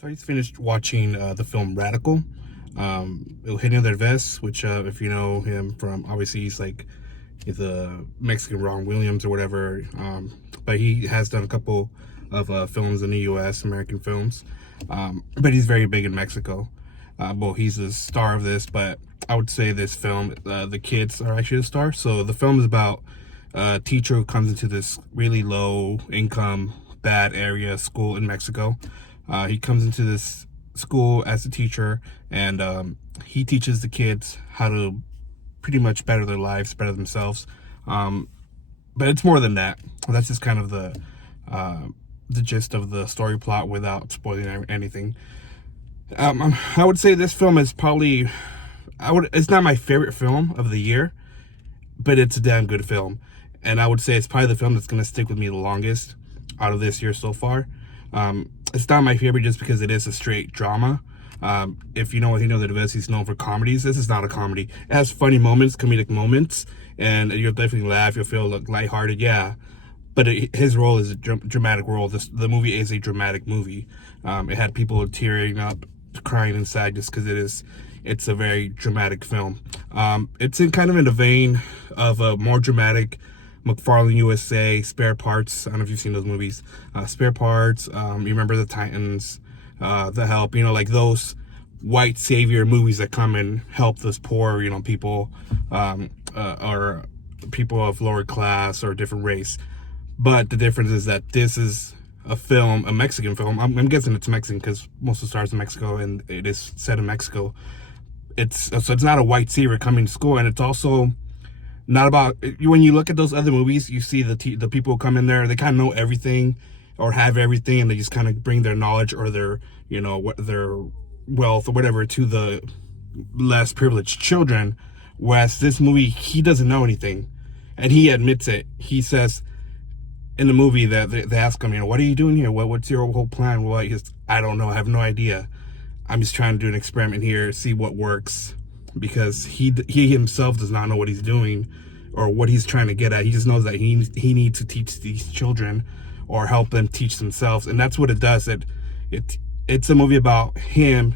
So I just finished watching the film Radical. Eugenio Derbez, which if you know him from, obviously he's a Mexican Ron Williams or whatever. But he has done a couple of films in the U.S., American films. But he's very big in Mexico. Well, he's the star of this, but I would say this film, the kids are actually the star. So the film is about a teacher who comes into this really low income, bad area school in Mexico. He comes into this school as a teacher, and he teaches the kids how to pretty much better their lives, better themselves. But it's more than that. That's just kind of the gist of the story plot without spoiling anything. I would say this film is probably, it's not my favorite film of the year, but it's a damn good film. And I would say it's probably the film that's going to stick with me the longest out of this year so far. It's not my favorite just because it is a straight drama. If you know what Derbez, he's known for comedies. This is not a comedy. It has funny moments, comedic moments, and you'll definitely laugh. You'll feel lighthearted, yeah. But his role is a dramatic role. The movie is a dramatic movie. It had people tearing up, crying inside just because it's a very dramatic film. It's in kind of in the vein of a more dramatic McFarlane USA, Spare Parts. I don't know if you've seen those movies. Spare Parts, you remember the Titans, The Help, like those white savior movies that come and help those poor, people, or people of lower class or different race. But the difference is that this is a Mexican film. I'm guessing it's Mexican because most of the stars in Mexico, and it is set in Mexico. So it's not a white savior coming to school, and it's also not about, when you look at those other movies, you see the people who come in there, they kind of know everything or have everything, and they just kind of bring their knowledge or their their wealth or whatever to the less privileged children. Whereas this movie, he doesn't know anything, and he admits it. He says in the movie that they ask him, what are you doing here? What's your whole plan? Well, he says, I don't know. I have no idea. I'm just trying to do an experiment here, see what works, because he himself does not know what he's doing or what he's trying to get at. He just knows that he needs to teach these children or help them teach themselves, and that's what it does. It's a movie about him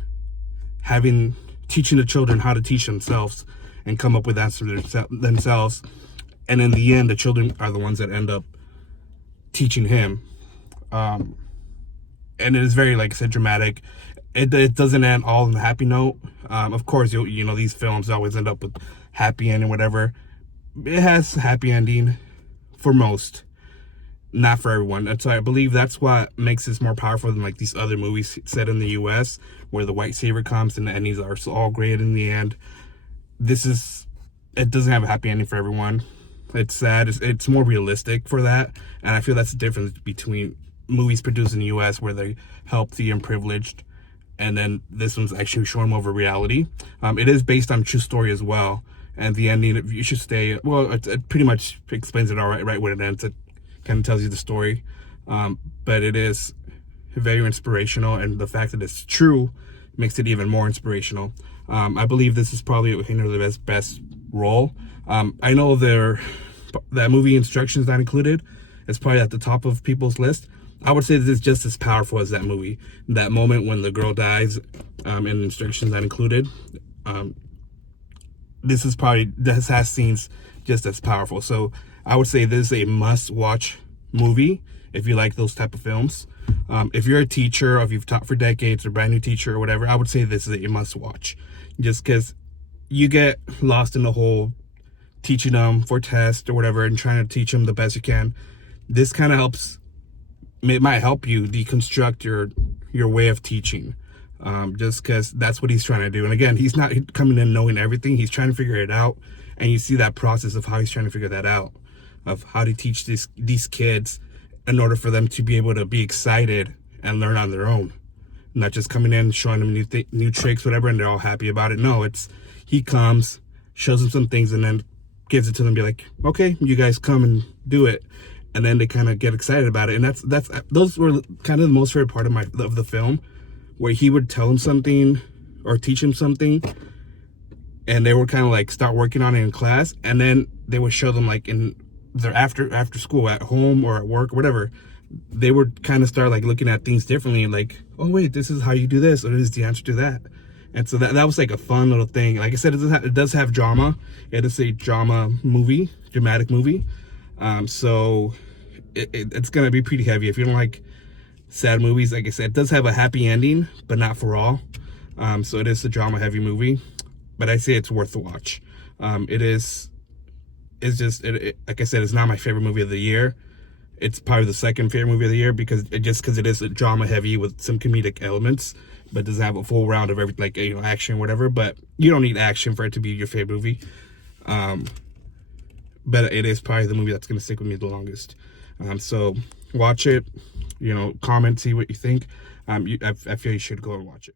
teaching the children how to teach themselves and come up with answers themselves, and in the end, the children are the ones that end up teaching him. And it is very, like I said, dramatic. It doesn't end all on a happy note. Of course, these films always end up with happy ending, whatever. It has a happy ending for most, not for everyone. And so I believe that's what makes this more powerful than like these other movies set in the U.S. where the white savior comes and the endings are all great in the end. It doesn't have a happy ending for everyone. It's sad. It's more realistic for that, and I feel that's the difference between movies produced in the U.S. where they help the unprivileged, and then this one's actually showing more of a reality. It is based on a true story as well, and the ending, you should stay. Well, it pretty much explains it all right when it ends. It kind of tells you the story, but it is very inspirational, and the fact that it's true makes it even more inspirational. I believe this is probably Eugenio Derbez's best role. I know that movie Instructions not included. It's probably at the top of people's list. I would say that it's just as powerful as that movie. That moment when the girl dies, in Instructions not included. This has scenes just as powerful. So I would say this is a must-watch movie if you like those type of films. If you're a teacher, or if you've taught for decades, or brand new teacher or whatever, I would say this is a must-watch. Just because you get lost in the whole teaching them for tests or whatever and trying to teach them the best you can. This kind of helps. It might help you deconstruct your way of teaching, just because that's what he's trying to do. And again, he's not coming in knowing everything. He's trying to figure it out, and you see that process of how he's trying to figure that out, of how to teach these kids in order for them to be able to be excited and learn on their own, not just coming in showing them new tricks, whatever, and they're all happy about it. No, he comes, shows them some things, and then gives it to them, be like, okay, you guys come and do it. And then they kind of get excited about it. And those were kind of the most favorite part of the film, where he would tell them something or teach them something, and they would kind of like start working on it in class, and then they would show them like in their after school, at home or at work, whatever, they would kind of start like looking at things differently, like, oh wait, this is how you do this, or this is the answer to that. And so that was like a fun little thing. Like I said, it does have drama. It is a dramatic movie. So it's gonna be pretty heavy. If you don't like sad movies, like I said, it does have a happy ending, but not for all. So it is a drama heavy movie, but I say it's worth the watch. It's just like I said, it's not my favorite movie of the year. It's probably the second favorite movie of the year because it is a drama heavy with some comedic elements, but doesn't have a full round of everything, like, you know, action, whatever. But you don't need action for it to be your favorite movie. But it is probably the movie that's going to stick with me the longest. So watch it, you know, comment, see what you think. I feel you should go and watch it.